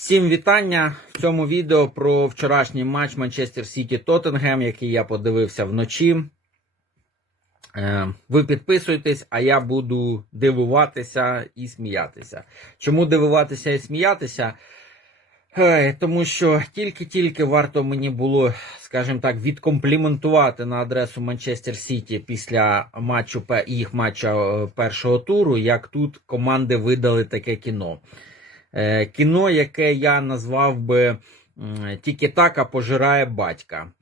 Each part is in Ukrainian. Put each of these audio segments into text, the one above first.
Всім вітання в цьому відео про вчорашній матч Манчестер Сіті Тоттенгем, який я подивився вночі. Е, Ви підписуйтесь, а я буду дивуватися і сміятися. Чому дивуватися і сміятися? Е, Тому що тільки-тільки варто мені було, скажімо так, відкомпліментувати на адресу Манчестер Сіті після матчу їх матча е, першого туру, як тут команди видали таке кіно. Е, Кіно, яке я назвав би тільки така пожирає батька.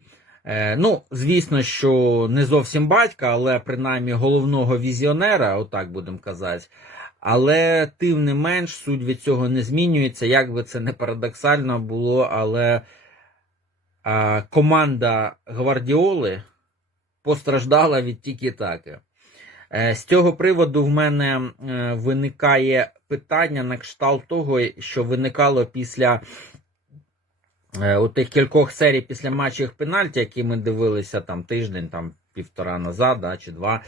Е, Ну, звісно, що не зовсім батька, але принаймні головного візіонера, отак будемо казати. Але тим не менш суть від цього не змінюється. Як би це не парадоксально було, але команда Гвардіоли постраждала від тільки таки. Е, З цього приводу в мене е, виникає питання на кшталт того, що виникало після е, у тих кількох серій після матчів пенальті, які ми дивилися там тиждень, там півтора назад, да, чи два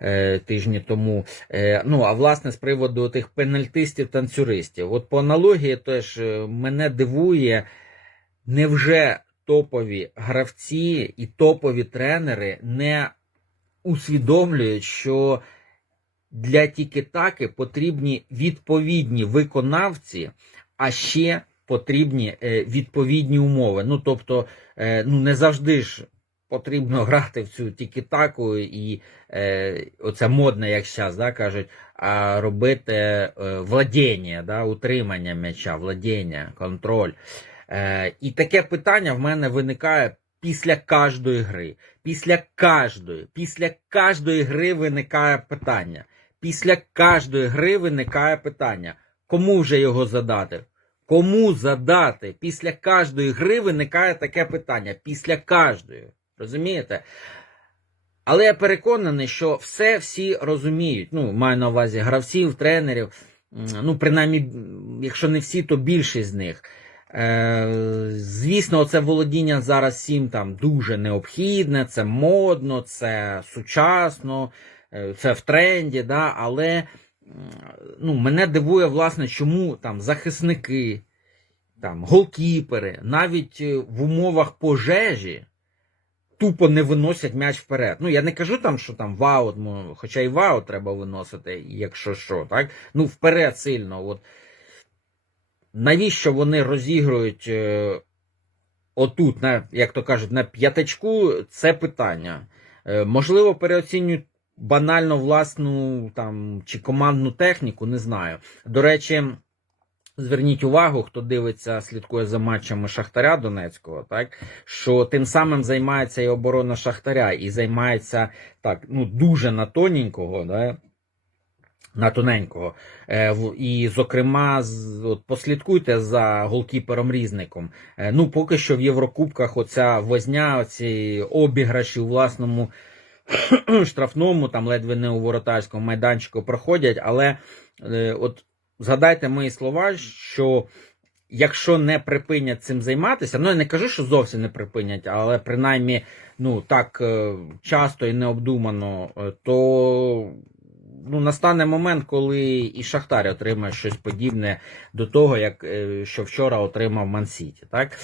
е, тижні тому. Е, ну, а власне з приводу тих пенальтистів-танцюристів. От по аналогії теж е, мене дивує, невже топові гравці і топові тренери не усвідомлюють, що для тікітаки потрібні відповідні виконавці, а ще потрібні е, відповідні умови. Ну тобто, е, ну не завжди ж потрібно грати в цю тікітаку і е, оце модне, як зараз да, кажуть, а робити е, владіння, да, утримання м'яча, владіння, контроль. Е, і таке питання в мене виникає після кожної гри. Після кожної, після кожної гри виникає питання. Після кожної гри виникає питання. Кому вже його задати? Кому задати? Після кожної гри виникає таке питання. Після кожної. Розумієте? Але я переконаний, що все всі розуміють. Ну, маю на увазі гравців, тренерів. Ну, принаймні, якщо не всі, то більшість з них. Е, звісно, це володіння зараз всім там дуже необхідне, це модно, це сучасно, е, це в тренді, да, але ну, мене дивує, власне, чому там захисники, там, голкіпери, навіть е, в умовах пожежі тупо не виносять м'яч вперед. Ну, я не кажу там, що там вау, хоча і вау треба виносити, якщо що, так? Ну, вперед сильно. От навіщо вони розігрують е, отут, на, як то кажуть, на п'ятачку, це питання. Е, можливо, переоцінюють банально власну там, чи командну техніку, не знаю. До речі, зверніть увагу, хто дивиться, слідкує за матчами Шахтаря Донецького, так, що тим самим займається і оборона Шахтаря, і займається так, ну, дуже на тоненького, да, на тоненького. Е, І, зокрема, от послідкуйте за голкіпером різником. Е, Ну, поки що в Єврокубках оця возня, оці обіграші у власному штрафному, там ледве не у воротарському майданчику проходять. Але е, от згадайте мої слова, що якщо не припинять цим займатися, ну я не кажу, що зовсім не припинять, але принаймні ну, так часто і необдумано, то ну, настане момент, коли і Шахтар отримає щось подібне до того, як е, що вчора отримав Мансіті. Так?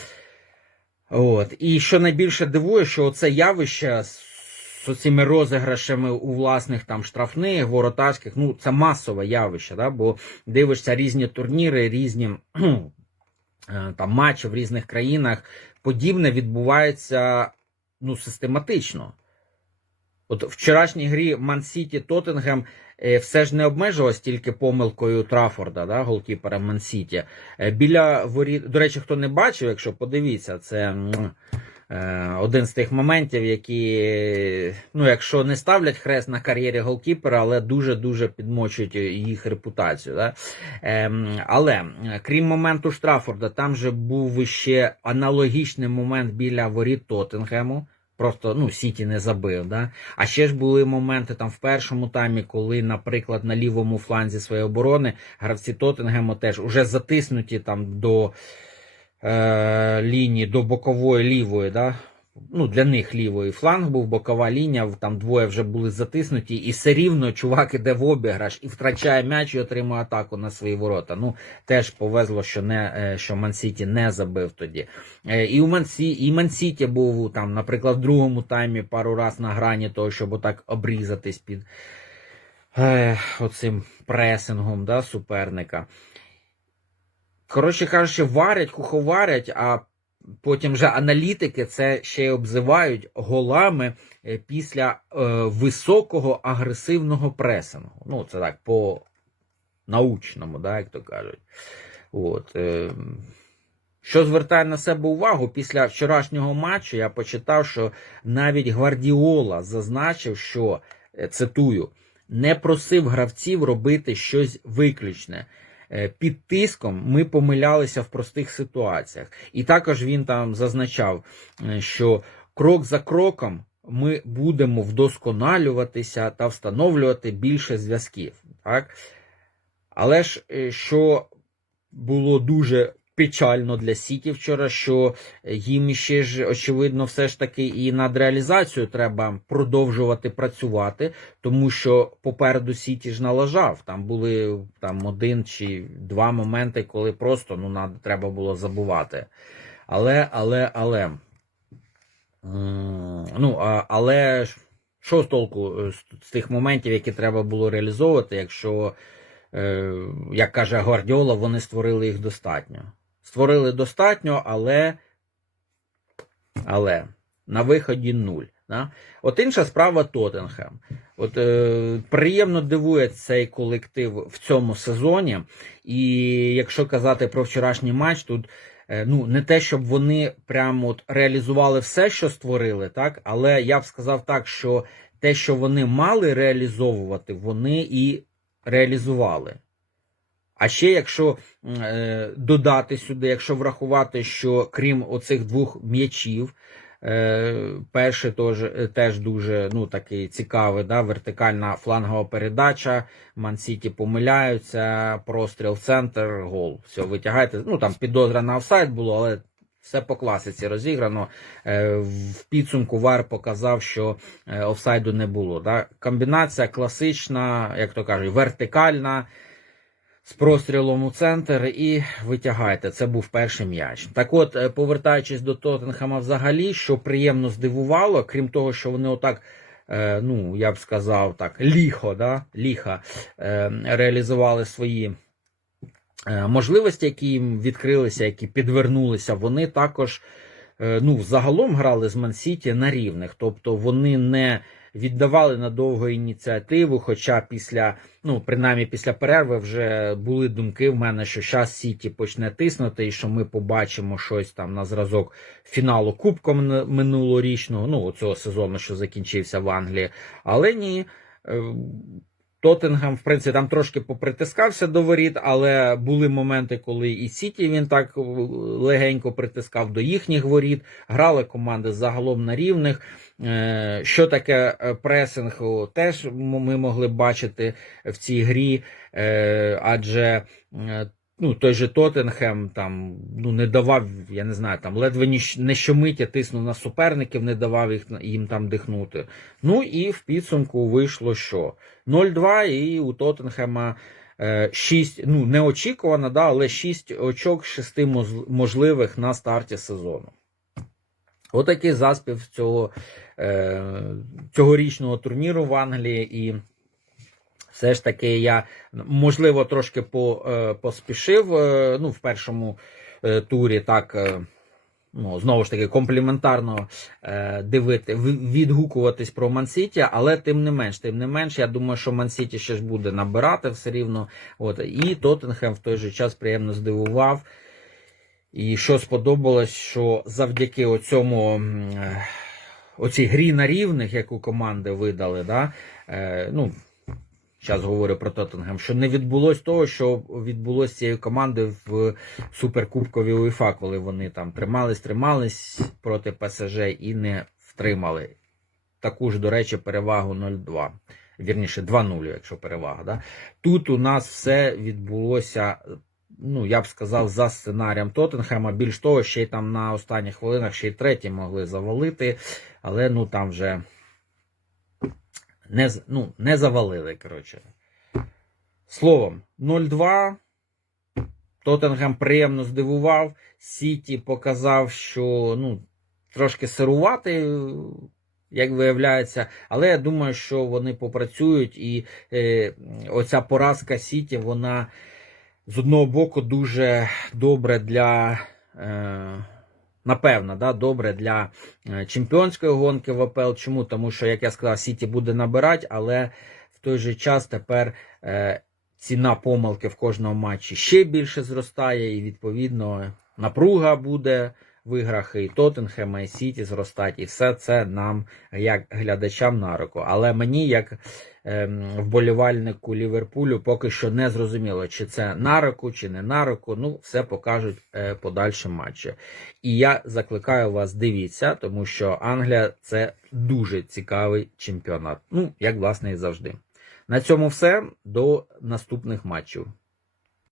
І що найбільше дивує, що це явище з цими розіграшами у власних там штрафних, воротарських, ну це масове явище, да? бо дивишся різні турніри, різні е, там матчі в різних країнах. Подібне відбувається ну, систематично. От в вчорашній грі Ман-Сіті Тоттенгем е, все ж не обмежилось тільки помилкою Трафорда, да, голкіпера Ман-Сіті. Е, Біля воріт, до речі, хто не бачив, якщо подивіться, це е, один з тих моментів, які, ну, якщо не ставлять хрест на кар'єрі голкіпера, але дуже-дуже підмочують їх репутацію. Да? Ем, але крім моменту Штрафорда, там же був ще аналогічний момент біля воріт Тоттенгему. Просто ну, Сіті не забив. Да? А ще ж були моменти там в першому таймі, коли, наприклад, на лівому фланзі своєї оборони гравці Тоттенгему теж уже затиснуті там до е, лінії, до бокової лівої, да? Ну, для них лівий фланг був, бокова лінія, там двоє вже були затиснуті, і все рівно чувак іде в обіграш і втрачає м'яч і отримує атаку на свої ворота. Ну, теж повезло, що не е, що Мансіті не забив тоді. Е, І у Мансі, і Мансіті був там, наприклад, в другому таймі пару раз на грані того, щоб отак обрізатись під е, оцим пресингом да, суперника. Коротше кажучи, варять, куховарять, а потім вже аналітики це ще й обзивають голами е, після е, високого агресивного пресингу. Ну, це так, по научному, да, як то кажуть. От, е, що звертає на себе увагу, після вчорашнього матчу я почитав, що навіть Гвардіола зазначив, що, цитую, не просив гравців робити щось виключне. Е, Під тиском ми помилялися в простих ситуаціях. І також він там зазначав, е, що крок за кроком ми будемо вдосконалюватися та встановлювати більше зв'язків. Так? Але ж е, що було дуже печально для Сіті вчора, що їм ще ж, очевидно, все ж таки і над реалізацією треба продовжувати працювати, тому що попереду Сіті ж налажав. Там були там один чи два моменти, коли просто ну, надо, треба було забувати. Але, але, але. Ну, але що з толку е, з, тих моментів, які треба було реалізовувати, якщо, е, як каже Гвардіола, вони створили їх достатньо. Створили достатньо, але, але на виході нуль. Да? От інша справа Тоттенхем. От е, приємно дивує цей колектив в цьому сезоні. І якщо казати про вчорашній матч, тут е, ну не те, щоб вони прямо от реалізували все, що створили, так, але я б сказав так, що те, що вони мали реалізовувати, вони і реалізували. А ще якщо е, додати сюди, якщо врахувати, що крім оцих двох м'ячів, е, перший теж, теж дуже ну, такий цікавий, да, вертикальна флангова передача, Мансіті помиляються, простріл в центр, гол. Все, витягаєте. Ну там підозра на офсайд було, але все по класиці розіграно. Е, В підсумку ВАР показав, що е, офсайду не було. Комбінація класична, як то кажуть, вертикальна з прострілом у центр і витягаєте. Це був перший м'яч. Так от, е, повертаючись до Тоттенхема взагалі, що приємно здивувало, крім того, що вони отак. е, Ну, я б сказав так, ліхо, да? ліха е, реалізували свої можливості, які їм відкрилися, які підвернулися, вони також ну, загалом грали з Мансіті на рівних. Тобто вони не віддавали надовго ініціативу. Хоча після, ну, принаймні після перерви вже були думки в мене, що зараз Сіті почне тиснути, і що ми побачимо щось там на зразок фіналу Кубка минулорічного, ну, цього сезону, що закінчився в Англії. Але ні. Тоттенгем, в принципі, там трошки попритискався до воріт, але були моменти, коли і Сіті він так е, легенько притискав до їхніх воріт. Грали команди загалом на рівних. Е, Що таке е, пресинг, теж ми могли бачити в цій грі, адже ну, той же Тоттенхем там ну, не давав, я не знаю, там ледве не щомиття тиснув на суперників, не давав їх, їм там дихнути. Ну і в підсумку вийшло що? 0-2, і у Тоттенхема 6, ну неочікувано, да, але 6 очок з 6 можливих на старті сезону. Отакий заспів цього е, цьогорічного турніру в Англії. І все ж таки я, можливо, трошки по, е, поспішив е, ну, в першому е, турі, так. Ну, знову ж таки, компліментарно дивити, відгукуватись про Мансіті, але тим не менш, тим не менш, я думаю, що Мансіті ще ж буде набирати все рівно. От, і Тоттенхем в той же час приємно здивував. І що сподобалось, що завдяки оцьому, оцій грі на рівних, яку команди видали, да, е, ну, зараз говорю про Тоттенгем, що не відбулось того, що відбулося цією командою в суперкубковій УЄФА, коли вони там тримались, тримались проти ПСЖ і не втримали. Таку ж, до речі, перевагу 0-2. Вірніше 2-0, якщо перевага. Да? Тут у нас все відбулося ну, я б сказав, за сценарієм Тоттенхема. Більш того, ще й там на останніх хвилинах ще й третій могли завалити, але ну там вже не, ну, не завалили, коротше. Словом, 0-2. Тоттенгем приємно здивував. Сіті показав, що ну, трошки сирувати, як виявляється. Але я думаю, що вони попрацюють, і е, оця поразка Сіті, вона з одного боку дуже добре для. Е, Напевно, да, добре для е, чемпіонської гонки в АПЛ. Чому? Тому що, як я сказав, Сіті буде набирати, але в той же час тепер е, ціна помилки в кожному матчі ще більше зростає, і відповідно напруга буде в іграх і Тоттенхема, і Сіті зростати, і все це нам, як глядачам, на руку. Але мені, як ем, вболівальнику Ліверпулю, поки що не зрозуміло, чи це на руку, чи не на руку. Ну, все покажуть е, подальші матчі. І я закликаю вас, дивіться, тому що Англія це дуже цікавий чемпіонат. Ну, як власне і завжди. На цьому все. До наступних матчів.